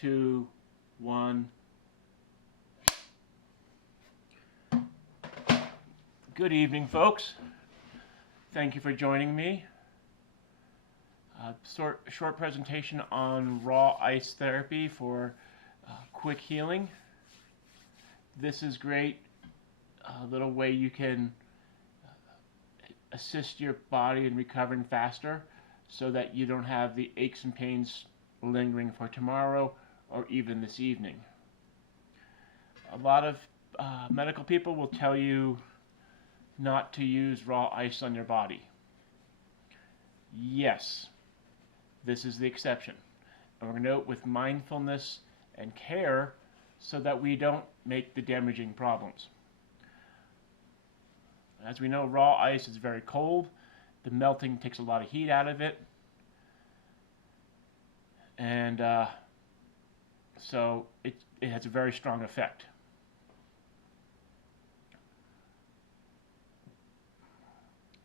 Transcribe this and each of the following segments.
2, 1. Good evening, folks. Thank you for joining me. Short presentation on raw ice therapy for quick healing. This is great. A little way you can assist your body in recovering faster so that you don't have the aches and pains lingering for tomorrow or even this evening. A lot of medical people will tell you not to use raw ice on your body. Yes, this is the exception. And we're going to do it with mindfulness and care so that we don't make the damaging problems. As we know, raw ice is very cold. The melting takes a lot of heat out of it. And so it has a very strong effect.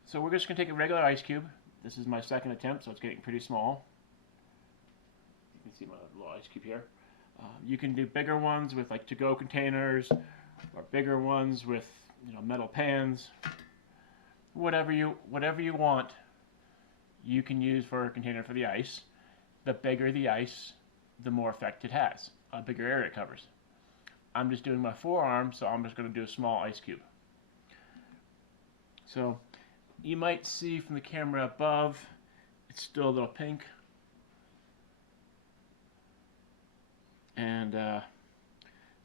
So we're just going to take a regular ice cube. This is my second attempt, so it's getting pretty small. You can see my little ice cube here. You can do bigger ones with like to-go containers, or bigger ones with metal pans. Whatever you want, you can use for a container for the ice. The bigger the ice, the more effect it has. A bigger area it covers. I'm just doing my forearm, so I'm just going to do a small ice cube. So you might see from the camera above, it's still a little pink. And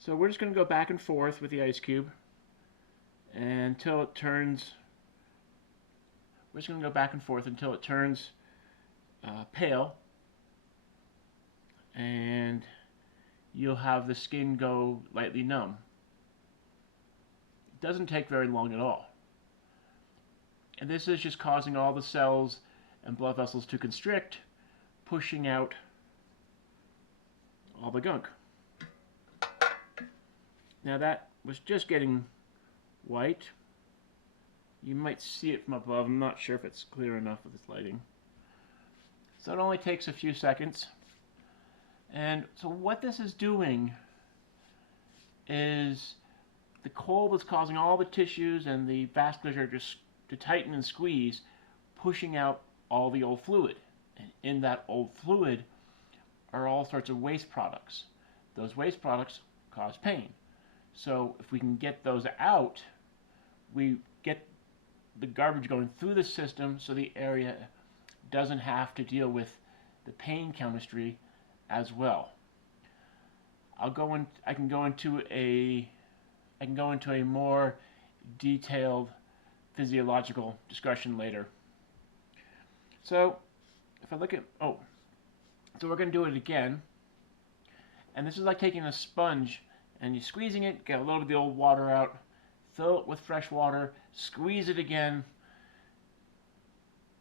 so we're just going to go back and forth with the ice cube until it turns. We're just going to go back and forth until it turns pale, and you'll have the skin go lightly numb. It doesn't take very long at all. And this is just causing all the cells and blood vessels to constrict, pushing out all the gunk. Now that was just getting white. You might see it from above. I'm not sure if it's clear enough with this lighting. So it only takes a few seconds. And so what this is doing is the cold is causing all the tissues and the vasculature just to tighten and squeeze, pushing out all the old fluid. And in that old fluid are all sorts of waste products. Those waste products cause pain. So if we can get those out, we get the garbage going through the system so the area doesn't have to deal with the pain chemistry as well. I can go into a more detailed physiological discussion later. So if I look at so we're going to do it again, and this is like taking a sponge and you're squeezing it, get a little of the old water out, fill it with fresh water, squeeze it again,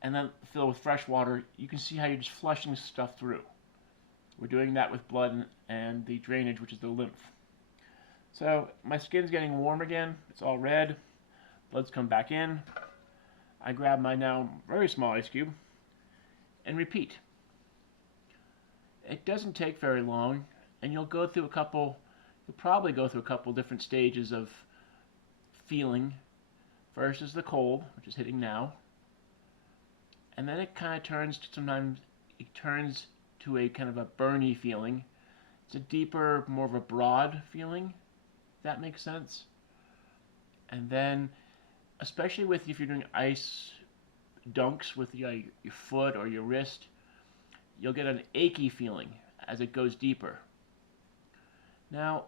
and then fill with fresh water. You can see how you're just flushing stuff through. We're doing that with blood and the drainage, which is the lymph. So my skin's getting warm again. It's all red. Blood's come back in. I grab my now very small ice cube and repeat. It doesn't take very long, and you'll probably go through a couple different stages of feeling. First is the cold, which is hitting now, and then it kind of turns to a kind of a burny feeling. It's a deeper, more of a broad feeling, if that makes sense. And then, especially if you're doing ice dunks with your foot or your wrist, you'll get an achy feeling as it goes deeper. Now,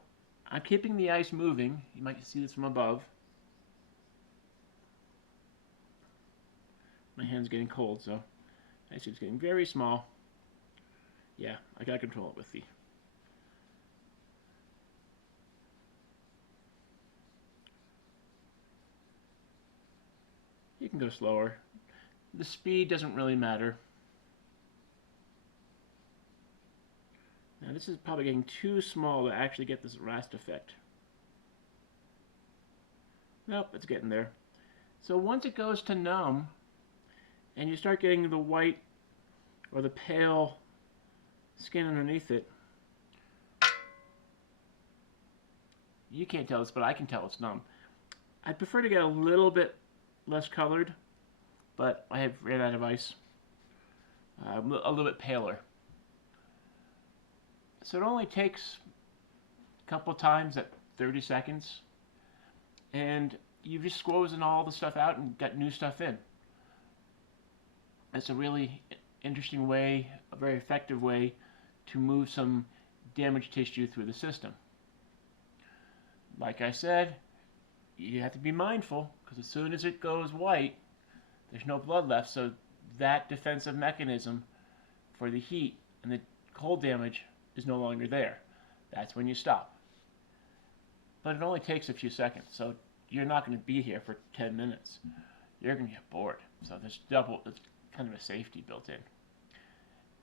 I'm keeping the ice moving. You might see this from above. My hand's getting cold, so ice cube's getting very small. Yeah, I gotta control it with the. You can go slower. The speed doesn't really matter. Now this is probably getting too small to actually get this last effect. Nope, it's getting there. So once it goes to numb, and you start getting the white or the pale skin underneath it, you can't tell this, but I can tell it's numb. I'd prefer to get a little bit less colored, but I have ran out of ice. A little bit paler. So it only takes a couple times at 30 seconds, and you've just squozen all the stuff out and got new stuff in. It's a really interesting way, a very effective way to move some damaged tissue through the system. Like I said, you have to be mindful, because as soon as it goes white, there's no blood left, so that defensive mechanism for the heat and the cold damage is no longer there. That's when you stop. But it only takes a few seconds, so you're not going to be here for 10 minutes. You're going to get bored. So there's kind of a safety built in.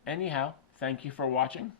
Anyhow, thank you for watching.